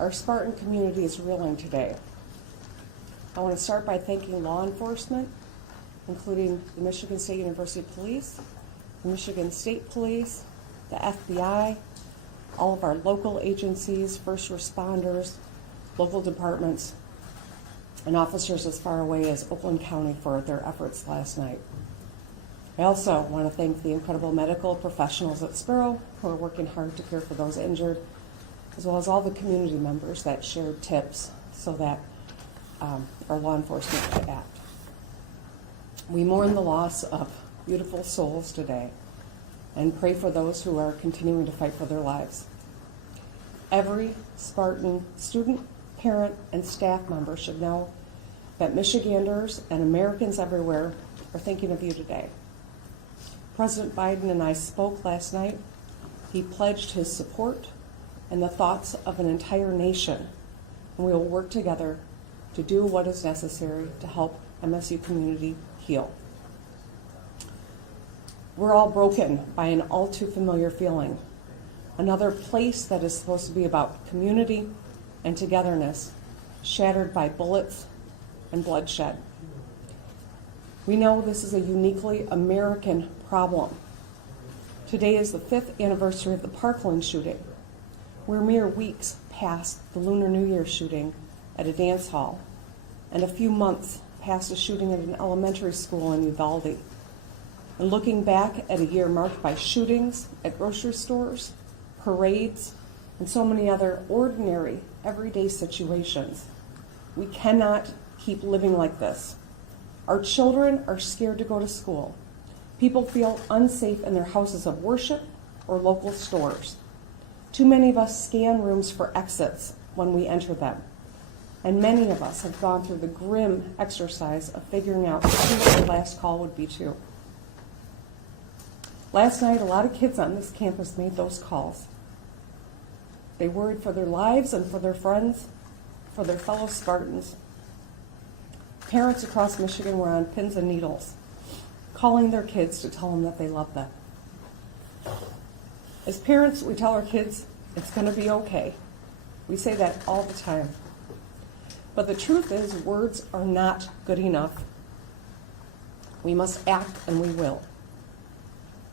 Our Spartan community is reeling today. I want to start by thanking law enforcement, including the Michigan State University Police, the Michigan State Police, the FBI, all of our local agencies, first responders, local departments, and officers as far away as Oakland County for their efforts last night. I also want to thank the incredible medical professionals at Sparrow who are working hard to care for those injured, as well as all the community members that shared tips so that our law enforcement could act. We mourn the loss of beautiful souls today and pray for those who are continuing to fight for their lives. Every Spartan student, parent, and staff member should know that Michiganders and Americans everywhere are thinking of you today. President Biden and I spoke last night. He pledged his support and the thoughts of an entire nation, and we will work together to do what is necessary to help MSU community heal. We're all broken by an all too familiar feeling. Another place that is supposed to be about community and togetherness, shattered by bullets and bloodshed. We know this is a uniquely American problem. Today is the 5th anniversary of the Parkland shooting. We're mere weeks past the Lunar New Year shooting at a dance hall, and a few months past a shooting at an elementary school in Uvalde. And looking back at a year marked by shootings at grocery stores, parades, and so many other ordinary, everyday situations, we cannot keep living like this. Our children are scared to go to school. People feel unsafe in their houses of worship or local stores. Too many of us scan rooms for exits when we enter them. And many of us have gone through the grim exercise of figuring out who the last call would be to. Last night, a lot of kids on this campus made those calls. They worried for their lives and for their friends, for their fellow Spartans. Parents across Michigan were on pins and needles, calling their kids to tell them that they love them. As parents, we tell our kids, it's going to be okay. We say that all the time. But the truth is, words are not good enough. We must act, and we will.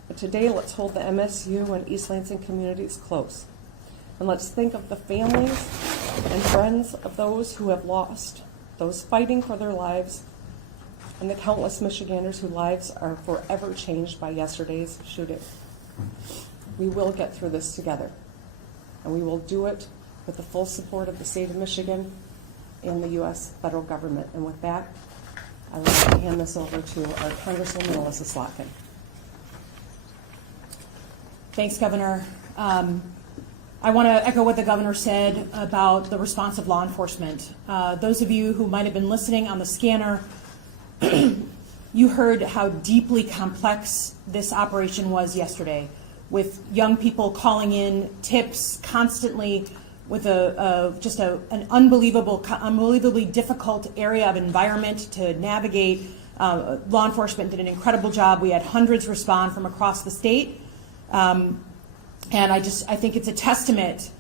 But today, let's hold the MSU and East Lansing communities close. And let's think of the families and friends of those who have lost, those fighting for their lives, and the countless Michiganders whose lives are forever changed by yesterday's shooting. We will get through this together, and we will do it with the full support of the state of Michigan and the U.S. federal government. And with that, I would like to hand this over to our Congresswoman Melissa Slotkin. Thanks, Governor. I want to echo what the governor said about the response of law enforcement. Those of you who might have been listening on the scanner, you heard how deeply complex this operation was yesterday, with young people calling in tips constantly, with an unbelievably difficult area of environment to navigate. Law enforcement did an incredible job. We had hundreds respond from across the state. And I think it's a testament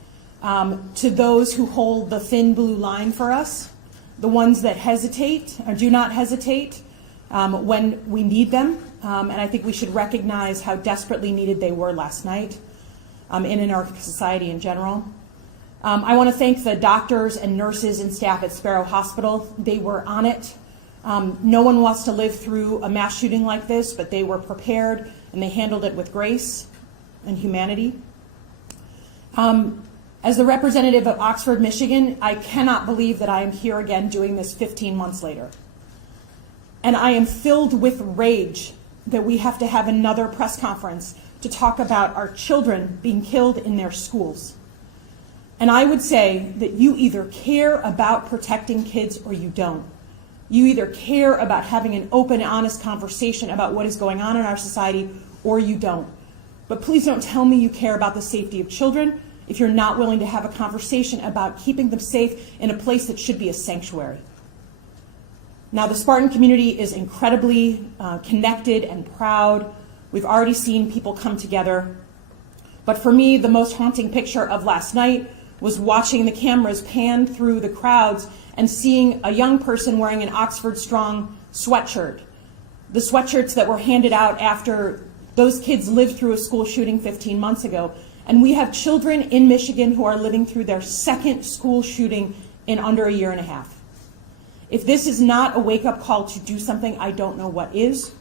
to those who hold the thin blue line for us, the ones that hesitate or do not hesitate when we need them. And I think we should recognize how desperately needed they were last night and in our society in general. I want to thank the doctors and nurses and staff at Sparrow Hospital. They were on it. No one wants to live through a mass shooting like this, but they were prepared and they handled it with grace and humanity. As the representative of Oxford, Michigan, I cannot believe that I am here again doing this 15 months later. And I am filled with rage that we have to have another press conference to talk about our children being killed in their schools. And I would say that you either care about protecting kids or you don't. You either care about having an open, honest conversation about what is going on in our society or you don't. But please don't tell me you care about the safety of children if you're not willing to have a conversation about keeping them safe in a place that should be a sanctuary. Now, the Spartan community is incredibly connected and proud. We've already seen people come together. But for me, the most haunting picture of last night was watching the cameras pan through the crowds and seeing a young person wearing an Oxford Strong sweatshirt. The sweatshirts that were handed out after those kids lived through a school shooting 15 months ago. And we have children in Michigan who are living through their second school shooting in under a year and a half. If this is not a wake-up call to do something, I don't know what is.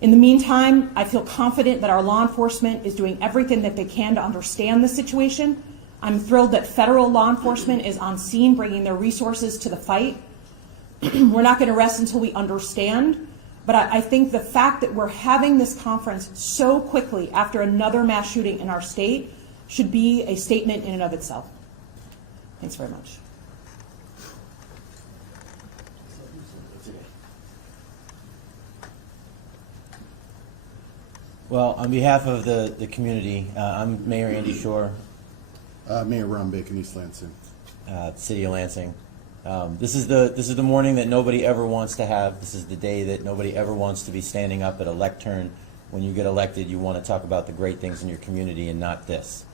In the meantime, I feel confident that our law enforcement is doing everything that they can to understand the situation. I'm thrilled that federal law enforcement is on scene, bringing their resources to the fight. We're not going to rest until we understand. But I think the fact that we're having this conference so quickly after another mass shooting in our state should be a statement in and of itself. Thanks very much. Well, on behalf of the community, I'm Mayor Andy Shore, Mayor Ron Bacon, East Lansing. City of Lansing. This is the morning that nobody ever wants to have. This is the day that nobody ever wants to be standing up at a lectern. When you get elected, you want to talk about the great things in your community and not this.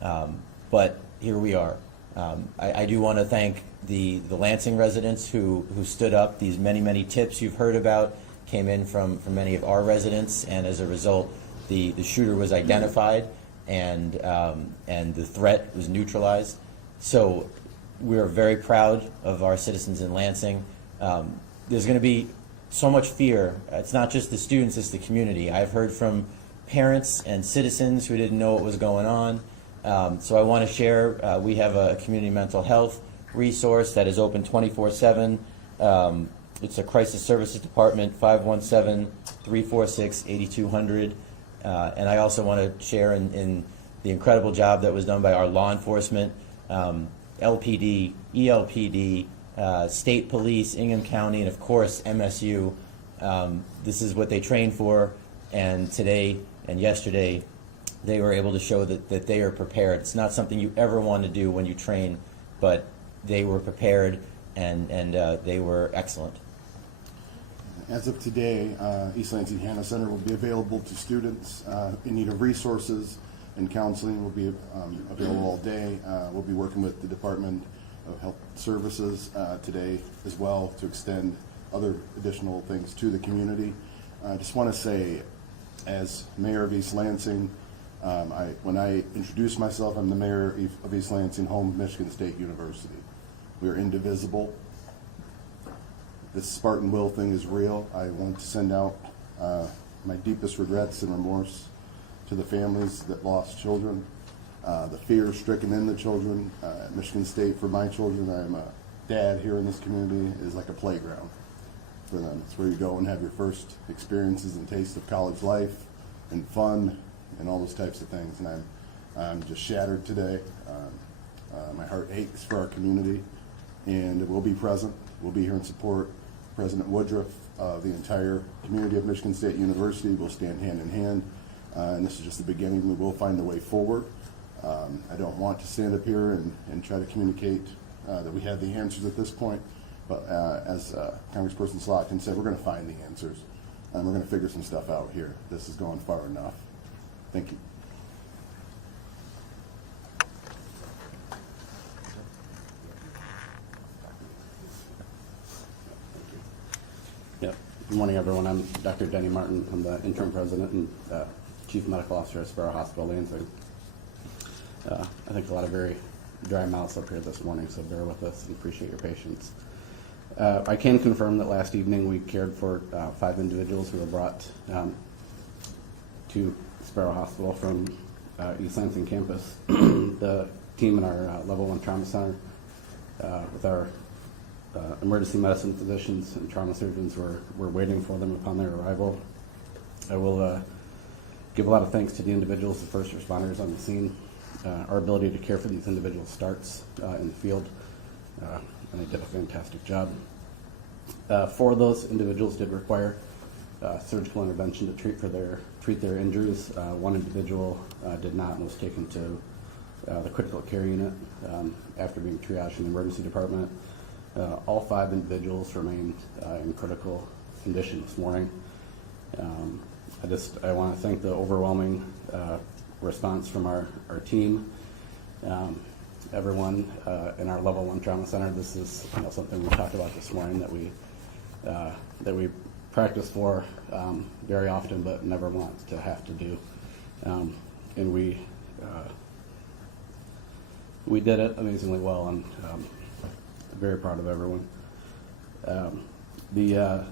But here we are. I do want to thank the Lansing residents who stood up. These many tips you've heard about came in from many of our residents, and as a result, the shooter was identified and the threat was neutralized. So we're very proud of our citizens in Lansing. There's going to be so much fear. It's not just the students, it's the community. I've heard from parents and citizens who didn't know what was going on. So I want to share, we have a community mental health resource that is open 24/7. It's a crisis services department, 517-346-8200. And I also want to share in the incredible job that was done by our law enforcement, LPD, ELPD, state police, Ingham County, and of course MSU. This is what they train for, and today and yesterday they were able to show that they are prepared. It's not something you ever want to do when you train, but they were prepared and they were excellent. As of today, East Lansing Hannah Center will be available to students in need of resources, and counseling will be available all day. We'll be working with the Department of Health Services today as well to extend other additional things to the community. I just want to say, as Mayor of East Lansing, when I introduce myself, I'm the Mayor of East Lansing, home of Michigan State University. We are indivisible. This Spartan Will thing is real. I want to send out my deepest regrets and remorse to the families that lost children, the fear stricken in the children. At Michigan State, for my children, I'm a dad here in this community, is like a playground for them. It's where you go and have your first experiences and taste of college life and fun and all those types of things. And I'm just shattered today. My heart aches for our community, and we'll be present. We'll be here in support. President Woodruff, the entire community of Michigan State University will stand hand in hand. And this is just the beginning. We will find a way forward. I don't want to stand up here and try to communicate that we have the answers at this point, but as Congressperson Slotkin said, we're going to find the answers, and we're going to figure some stuff out here. This has gone far enough. Thank you. Yep. Good morning, everyone. I'm Dr. Denny Martin. I'm the interim president and chief medical officer at Sparrow Hospital, Lansing. I think a lot of very dry mouths up here this morning, so bear with us and appreciate your patience. I can confirm that last evening we cared for 5 individuals who were brought to Sparrow Hospital from East Lansing campus. The team in our level 1 trauma center with our emergency medicine physicians and trauma surgeons were waiting for them upon their arrival. I will give a lot of thanks to the individuals, the first responders on the scene. Our ability to care for these individuals starts in the field, and they did a fantastic job. 4 of those individuals did require surgical intervention to treat their injuries. 1 individual did not and was taken to the critical care unit after being triaged in the emergency department. All 5 individuals remained in critical condition this morning. I want to thank the overwhelming response from our team. everyone in our Level 1 Trauma Center. This is something we talked about this morning that we practice for very often, but never want to have to do. And we did it amazingly well, and very proud of everyone. The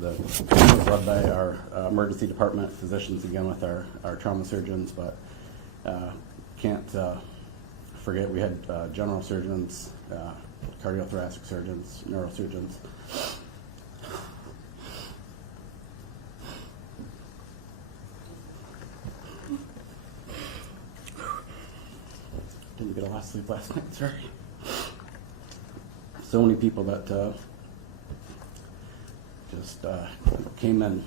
camp was led by our emergency department physicians, again with our trauma surgeons, but can't forget we had general surgeons, cardiothoracic surgeons, neurosurgeons. Didn't get a lot of sleep last night, sorry. So many people that just came in.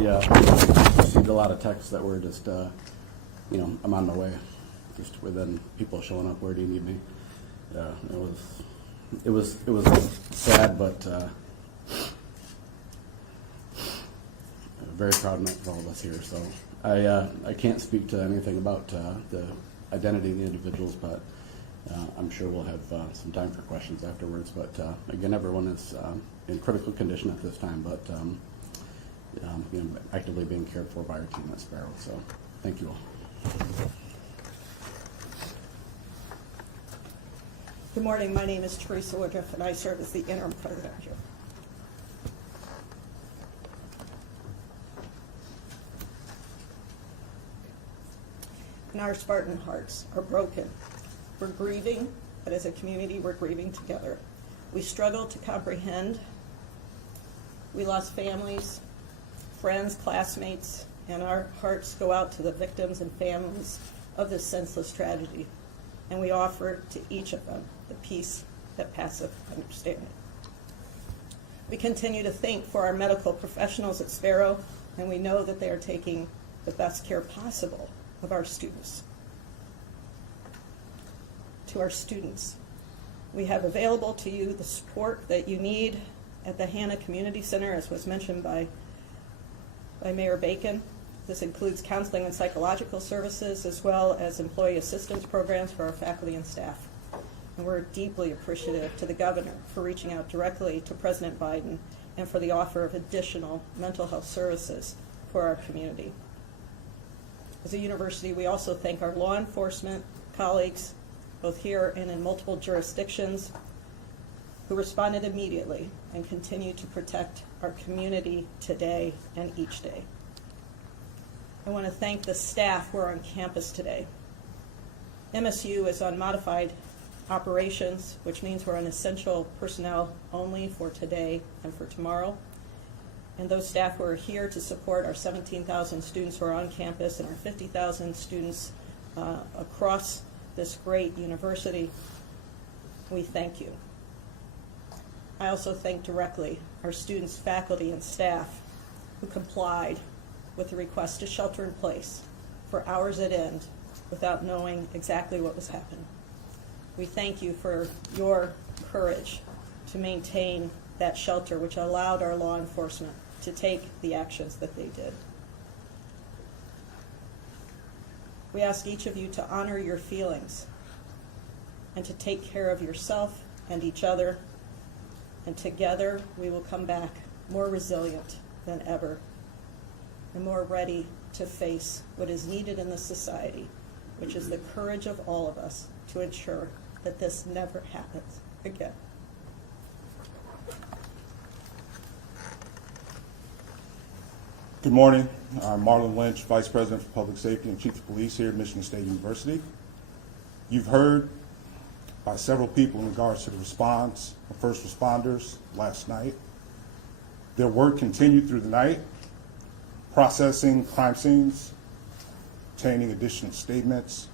Yeah, received a lot of texts that were just, I'm on my way. Just within people showing up, where do you need me? It was sad, but very proud of all of us here. So I can't speak to anything about the identity of the individuals, but I'm sure we'll have some time for questions afterwards. But again, everyone is in critical condition at this time, but actively being cared for by our team at Sparrow. So thank you all. Good morning. My name is Teresa Woodruff, and I serve as the interim president here. And our Spartan hearts are broken. We're grieving, but as a community, we're grieving together. We struggle to comprehend. We lost families, friends, classmates, and our hearts go out to the victims and families of this senseless tragedy. And we offer to each of them the peace that passeth understanding. We continue to think for our medical professionals at Sparrow, and we know that they are taking the best care possible of our students. To our students, we have available to you the support that you need at the Hannah Community Center, as was mentioned by Mayor Bacon. This includes counseling and psychological services, as well as employee assistance programs for our faculty and staff. And we're deeply appreciative to the governor for reaching out directly to President Biden and for the offer of additional mental health services for our community. As a university, we also thank our law enforcement colleagues, both here and in multiple jurisdictions, who responded immediately and continue to protect our community today and each day. I want to thank the staff who are on campus today. MSU is on modified operations, which means we're on essential personnel only for today and for tomorrow. And those staff who are here to support our 17,000 students who are on campus and our 50,000 students across this great university, we thank you. I also thank directly our students, faculty, and staff who complied with the request to shelter in place for hours at end without knowing exactly what was happening. We thank you for your courage to maintain that shelter, which allowed our law enforcement to take the actions that they did. We ask each of you to honor your feelings and to take care of yourself and each other, and together we will come back more resilient than ever and more ready to face what is needed in this society, which is the courage of all of us to ensure that this never happens again. Good morning. I'm Marlon Lynch, Vice President for Public Safety and Chief of Police here at Michigan State University. You've heard by several people in regards to the response of first responders last night. Their work continued through the night, processing crime scenes, obtaining additional statements,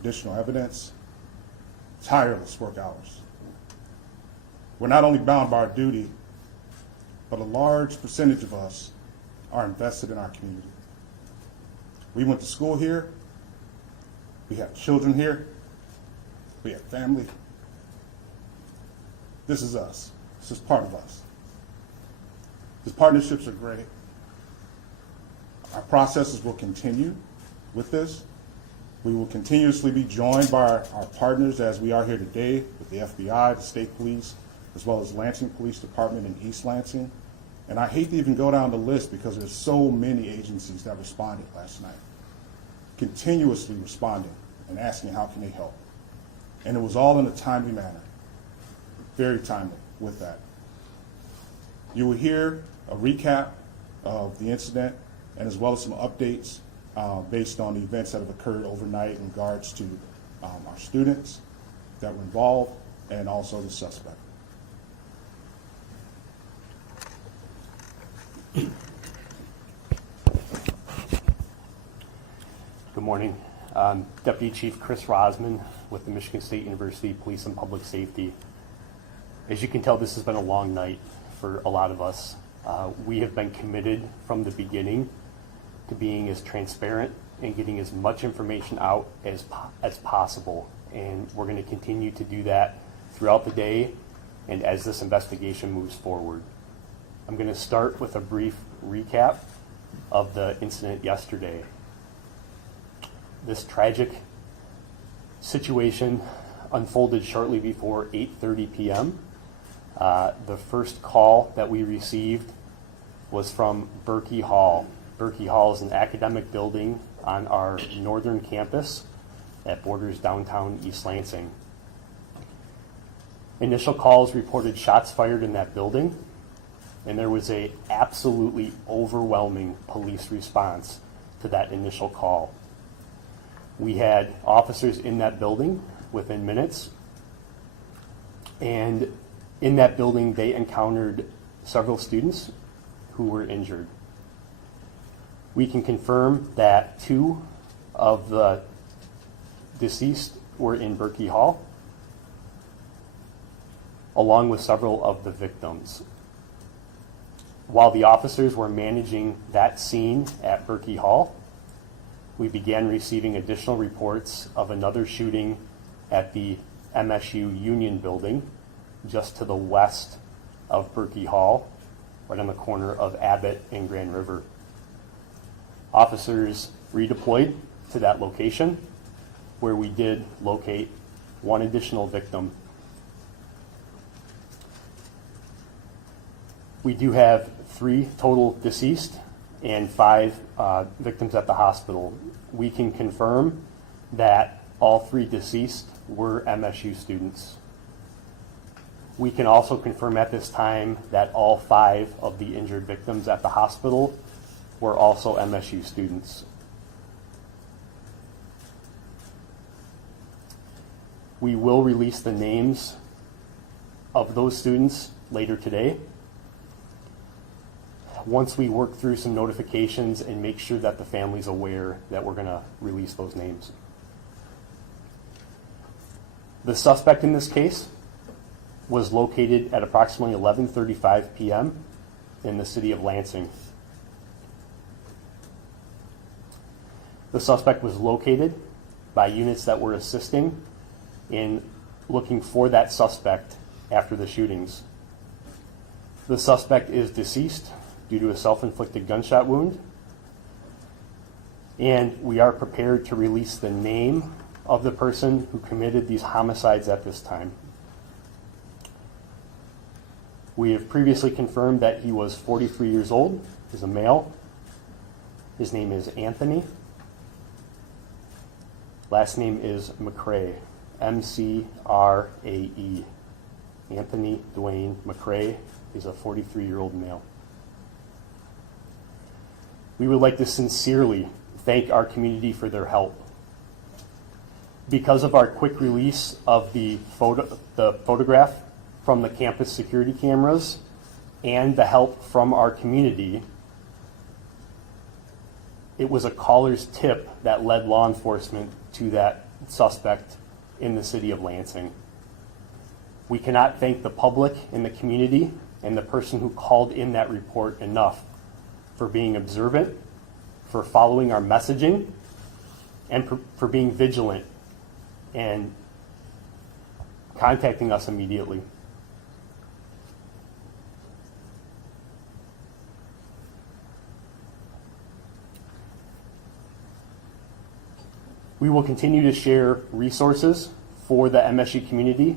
additional evidence, tireless work hours. We're not only bound by our duty, but a large percentage of us are invested in our community. We went to school here, we have children here, we have family. This is us. This is part of us. These partnerships are great. Our processes will continue with this. We will continuously be joined by our partners as we are here today with the FBI, the state police, as well as Lansing Police Department in East Lansing. And I hate to even go down the list because there's so many agencies that responded last night, continuously responding and asking how can they help. And it was all in a timely manner, very timely with that. You will hear a recap of the incident and as well as some updates based on the events that have occurred overnight in regards to our students that were involved and also the suspect. Good morning. Deputy Chief Chris Rosman with the Michigan State University Police and Public Safety. As you can tell, this has been a long night for a lot of us. We have been committed from the beginning to being as transparent and getting as much information out as possible. And we're going to continue to do that throughout the day and as this investigation moves forward. I'm going to start with a brief recap of the incident yesterday. This tragic situation unfolded shortly before 8:30 p.m. The first call that we received was from Berkey Hall. Berkey Hall is an academic building on our northern campus that borders downtown East Lansing. Initial calls reported shots fired in that building, and there was an absolutely overwhelming police response to that initial call. We had officers in that building within minutes, and in that building they encountered several students who were injured. We can confirm that 2 of the deceased were in Berkey Hall, along with several of the victims. While the officers were managing that scene at Berkey Hall, we began receiving additional reports of another shooting at the MSU Union building just to the west of Berkey Hall, right on the corner of Abbott and Grand River. Officers redeployed to that location where we did locate one additional victim. We do have 3 total deceased and 5 victims at the hospital. We can confirm that all 3 deceased were MSU students. We can also confirm at this time that all 5 of the injured victims at the hospital were also MSU students. We will release the names of those students later today, once we work through some notifications and make sure that the family's aware that we're going to release those names. The suspect in this case was located at approximately 11:35 p.m. in the city of Lansing. The suspect was located by units that were assisting in looking for that suspect after the shootings. The suspect is deceased due to a self-inflicted gunshot wound, and we are prepared to release the name of the person who committed these homicides at this time. We have previously confirmed that he was 43 years old, he's a male. His name is Anthony. Last name is McCrae, M-C-R-A-E. Anthony Dwayne McCrae is a 43-year-old male. We would like to sincerely thank our community for their help. Because of our quick release of the photograph from the campus security cameras and the help from our community, it was a caller's tip that led law enforcement to that suspect in the city of Lansing. We cannot thank the public and the community and the person who called in that report enough for being observant, for following our messaging, and for being vigilant and contacting us immediately. We will continue to share resources for the MSU community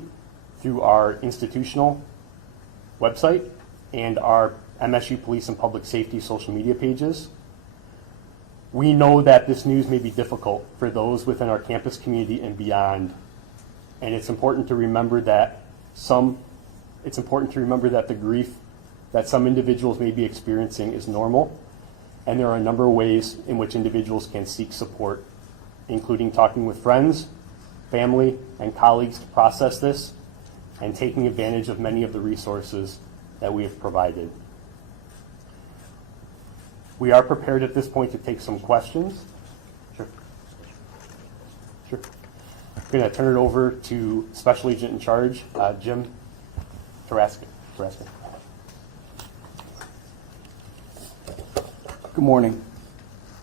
through our institutional website and our MSU Police and Public Safety social media pages. We know that this news may be difficult for those within our campus community and beyond, and it's important to remember that the grief that some individuals may be experiencing is normal, and there are a number of ways in which individuals can seek support, including talking with friends, family, and colleagues to process this, and taking advantage of many of the resources that we have provided. We are prepared at this point to take some questions. Sure. I'm going to turn it over to Special Agent in Charge, Jim Taraska. Good morning.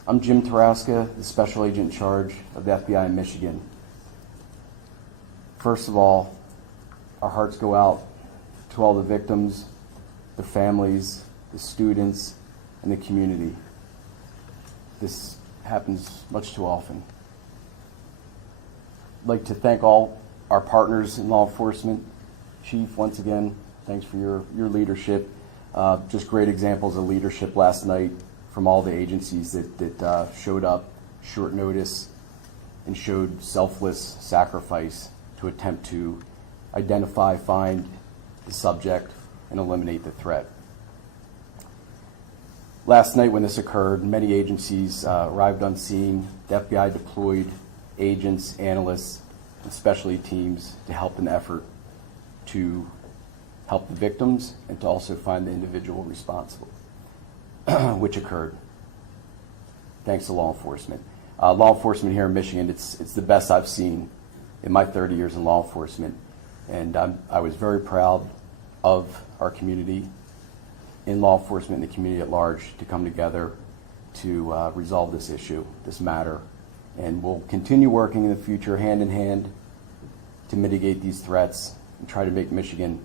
I'm Jim Taraska, the Special Agent in Charge of the FBI in Michigan. First of all, our hearts go out to all the victims, the families, the students, and the community. This happens much too often. I'd like to thank all our partners in law enforcement. Chief, once again, thanks for your leadership. Just great examples of leadership last night from all the agencies that showed up short notice and showed selfless sacrifice to attempt to identify, find the subject, and eliminate the threat. Last night when this occurred, many agencies arrived on scene. The FBI deployed agents, analysts, and specialty teams to help in the effort to help the victims and to also find the individual responsible, which occurred. Thanks to law enforcement. Law enforcement here in Michigan, it's the best I've seen in my 30 years in law enforcement. And I was very proud of our community in law enforcement and the community at large to come together to resolve this issue, this matter. And we'll continue working in the future hand in hand to mitigate these threats and try to make Michigan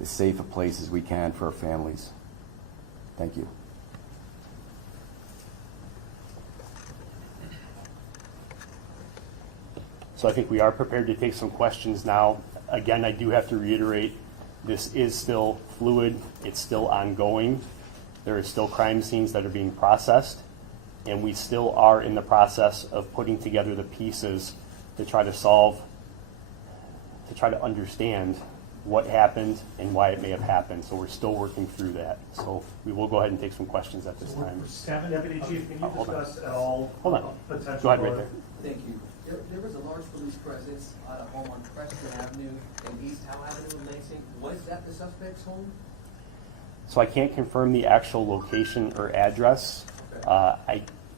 as safe a place as we can for our families. Thank you. So I think we are prepared to take some questions now. Again, I do have to reiterate, this is still fluid, it's still ongoing. There are still crime scenes that are being processed, and we still are in the process of putting together the pieces to try to solve, to try to understand what happened and why it may have happened. So we're still working through that. So we will go ahead and take some questions at this time. Deputy Chief, can you Hold on. discuss at all Hold on. potential? Go ahead right there. Thank you. There was a large police presence at a home on Preston Avenue and East Howe Avenue in Lansing. Was that the suspect's home? So I can't confirm the actual location or address.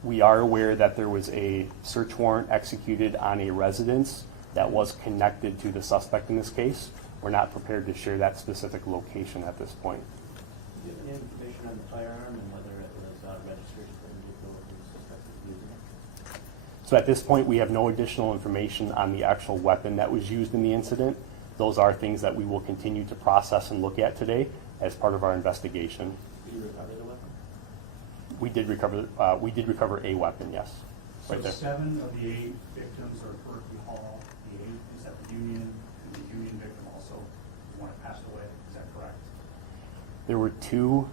We are aware that there was a search warrant executed on a residence that was connected to the suspect in this case. We're not prepared to share that specific location at this point. Do you have any information on the firearm and whether it was registered for the vehicle that the suspect was using it? So at this point, we have no additional information on the actual weapon that was used in the incident. Those are things that we will continue to process and look at today as part of our investigation. Did you recover the weapon? We did recover a weapon, yes. So Right there. 7 of the 8 victims are Berkeley Hall. The 8 is at the Union, and the Union victim also, the one that passed away. Is that correct? There were two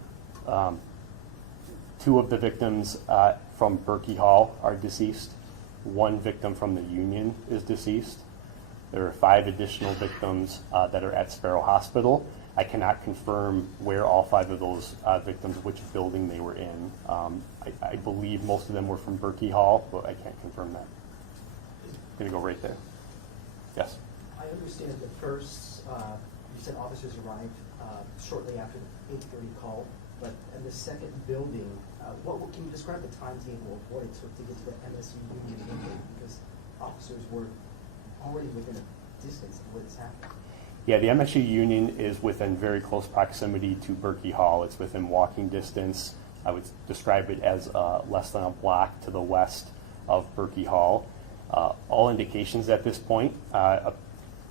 of the victims from Berkey Hall are deceased. One victim from the Union is deceased. There are 5 additional victims that are at Sparrow Hospital. I cannot confirm where all 5 of those victims, which building they were in. I believe most of them were from Berkey Hall, but I can't confirm that. Gonna go right there. Yes. I understand the first, you said officers arrived shortly after the 8:30 call, but in the second building, what can you describe the timetable of what it took to get to the MSU Union building? Because officers were already within a distance of where this happened. Yeah, the MSU Union is within very close proximity to Berkey Hall. It's within walking distance. I would describe it as less than a block to the west of Berkey Hall. All indications at this point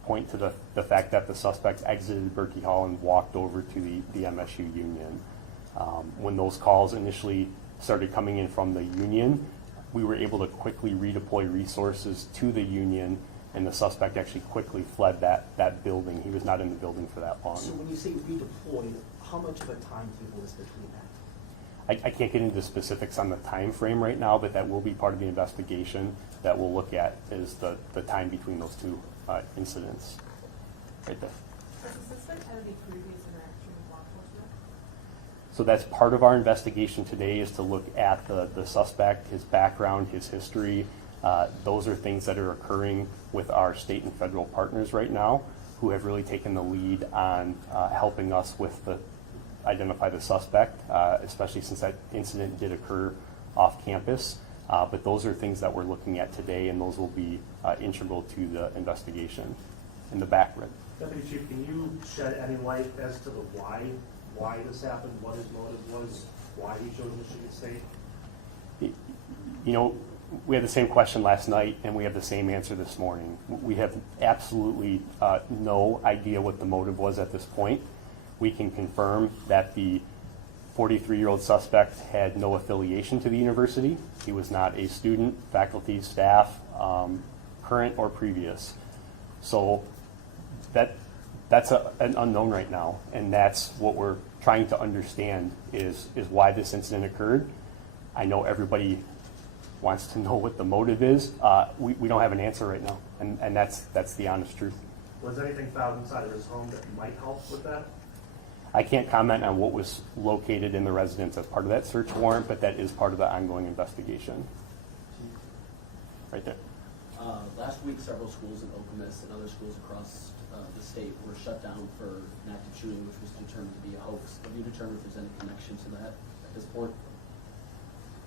point to the fact that the suspect exited Berkey Hall and walked over to the MSU Union. When those calls initially started coming in from the Union, we were able to quickly redeploy resources to the Union, and the suspect actually quickly fled that building. He was not in the building for that long. So when you say redeployed, how much of a timetable is between that? I can't get into specifics on the time frame right now, but that will be part of the investigation that we'll look at is the time between those two incidents. Right there. Has the suspect had any previous interaction with law enforcement? So that's part of our investigation today is to look at the suspect, his background, his history. Those are things that are occurring with our state and federal partners right now who have really taken the lead on helping us with identify the suspect, especially since that incident did occur off campus. But those are things that we're looking at today, and those will be integral to the investigation in the background. Deputy Chief, can you shed any light as to the why this happened, what his motive was, why he chose Michigan State? You know, we had the same question last night, and we have the same answer this morning. We have absolutely no idea what the motive was at this point. We can confirm that the 43-year-old suspect had no affiliation to the university. He was not a student, faculty, staff, current or previous. So that's an unknown right now, and that's what we're trying to understand is why this incident occurred. I know everybody wants to know what the motive is. We don't have an answer right now, and that's the honest truth. Was anything found inside of his home that might help with that? I can't comment on what was located in the residence as part of that search warrant, but that is part of the ongoing investigation. Right there. Last week, several schools in Okemos and other schools across the state were shut down for an active shooting, which was determined to be a hoax. Have you determined if there's any connection to that at this point?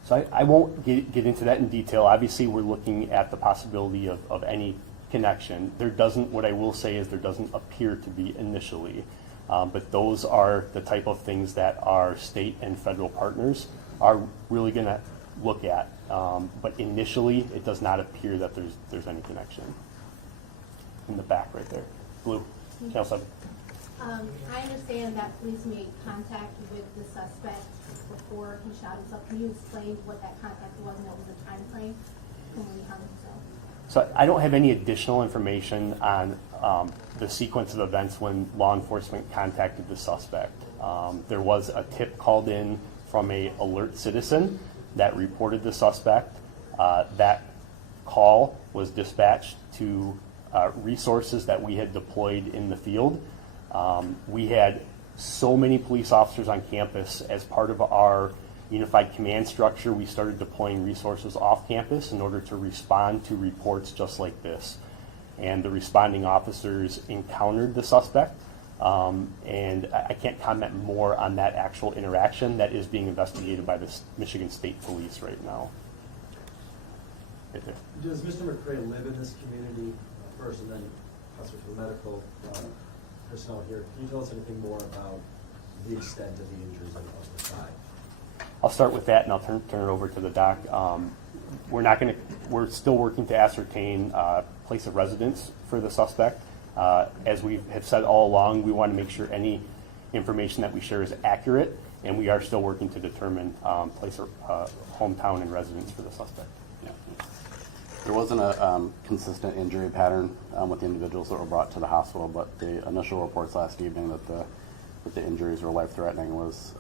So I won't get into that in detail. Obviously, we're looking at the possibility of any connection. What I will say is there doesn't appear to be initially. But those are the type of things that our state and federal partners are really going to look at. But initially, it does not appear that there's any connection. In the back right there. Blue. Channel 7. I understand that police made contact with the suspect before he shot himself. Can you explain what that contact was and what was the time frame from when he hung himself? So I don't have any additional information on the sequence of events when law enforcement contacted the suspect. There was a tip called in from an alert citizen that reported the suspect. That call was dispatched to resources that we had deployed in the field. We had so many police officers on campus as part of our unified command structure. We started deploying resources off campus in order to respond to reports just like this. And the responding officers encountered the suspect. And I can't comment more on that actual interaction. That is being investigated by the Michigan State Police right now. Right there. Does Mr. McCray live in this community first, and then possibly for the medical personnel here? Can you tell us anything more about the extent of the injuries on the other side? I'll start with that, and I'll turn it over to the doc. We're still working to ascertain place of residence for the suspect. As we have said all along, we want to make sure any information that we share is accurate, and we are still working to determine place of hometown and residence for the suspect. Yeah. There wasn't a consistent injury pattern with the individuals that were brought to the hospital, but the initial reports last evening that the injuries were life-threatening was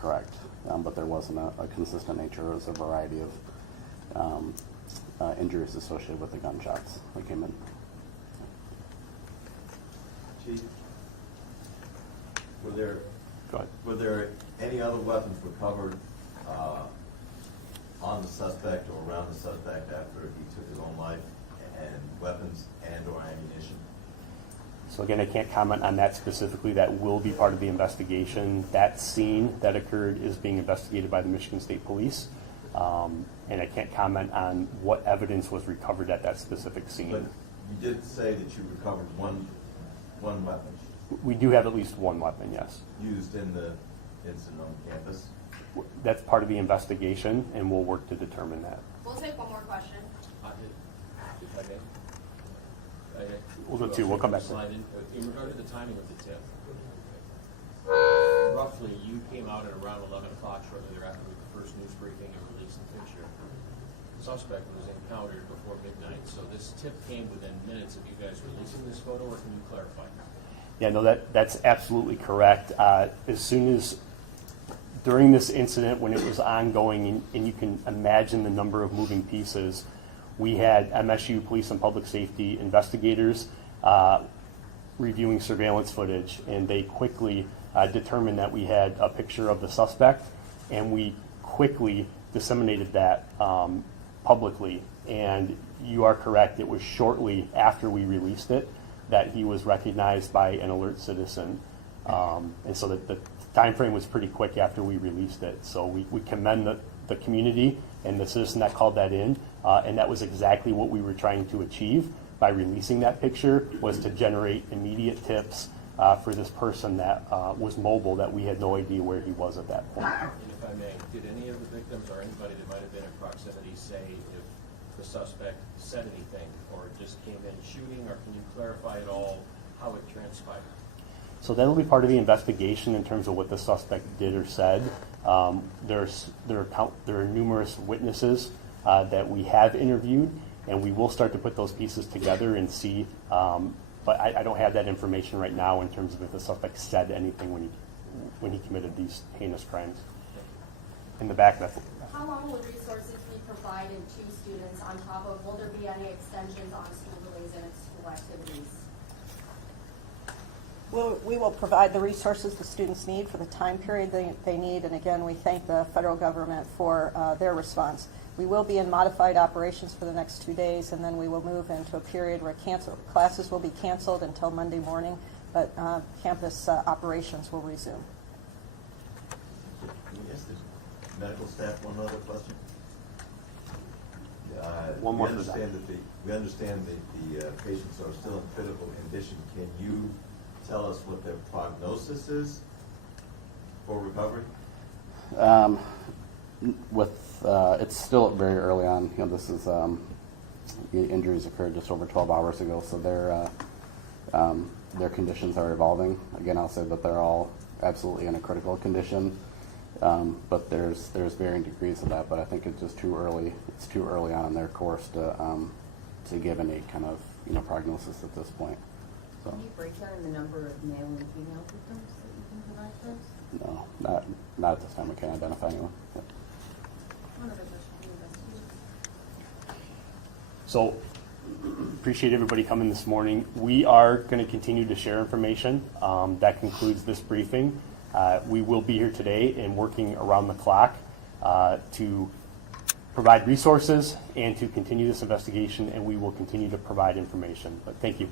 correct. But there wasn't a consistent nature. It was a variety of injuries associated with the gunshots that came in. Chief, Go ahead. were there any other weapons recovered on the suspect or around the suspect after he took his own life, and weapons and/or ammunition? So again, I can't comment on that specifically. That will be part of the investigation. That scene that occurred is being investigated by the Michigan State Police. And I can't comment on what evidence was recovered at that specific scene. But you did say that you recovered one weapon. We do have at least one weapon, yes. Used in the incident on campus? That's part of the investigation, and we'll work to determine that. We'll take one more question. If I may. We'll do two. We'll come back to Slide in regard to the timing of the tip, roughly you came out at around 11 o'clock shortly thereafter with the first news briefing and released the picture. suspect was encountered before midnight. So this tip came within minutes of you guys releasing this photo, or can you clarify? Yeah, no, that's absolutely correct. As soon as during this incident, when it was ongoing, and you can imagine the number of moving pieces, we had MSU Police and Public Safety investigators reviewing surveillance footage, and they quickly determined that we had a picture of the suspect, and we quickly disseminated that publicly. And you are correct, it was shortly after we released it that he was recognized by an alert citizen. And so the time frame was pretty quick after we released it. So we commend the community and the citizen that called that in, and that was exactly what we were trying to achieve by releasing that picture, was to generate immediate tips for this person that was mobile, that we had no idea where he was at that point. And if I may, did any of the victims or anybody that might have been in proximity say if the suspect said anything or just came in shooting, or can you clarify at all how it transpired? So that'll be part of the investigation in terms of what the suspect did or said. There are numerous witnesses that we have interviewed, and we will start to put those pieces together and see. But I don't have that information right now in terms of if the suspect said anything when he committed these heinous crimes. In the back, that's. How long will resources be provided to students on top of, will there be any extensions on school delays and school activities? We will provide the resources the students need for the time period they need, and again, we thank the federal government for their response. We will be in modified operations for the next 2 days, and then we will move into a period where classes will be canceled until Monday morning, but campus operations will resume. Yes, there's medical staff, one other question? One more. We understand that the patients are still in critical condition. Can you tell us what their prognosis is for recovery? It's still very early on. This is the injuries occurred just over 12 hours ago, so their conditions are evolving. Again, I'll say that they're all absolutely in a critical condition, but there's varying degrees of that. But I think it's just too early. It's too early on in their course to give any kind of prognosis at this point. So. Can you break down the number of male and female victims that you can provide for us? No, not at this time. We can't identify anyone. Yep. One other question from the investigators. So, appreciate everybody coming this morning. We are going to continue to share information. That concludes this briefing. We will be here today and working around the clock to provide resources and to continue this investigation, and we will continue to provide information. But thank you.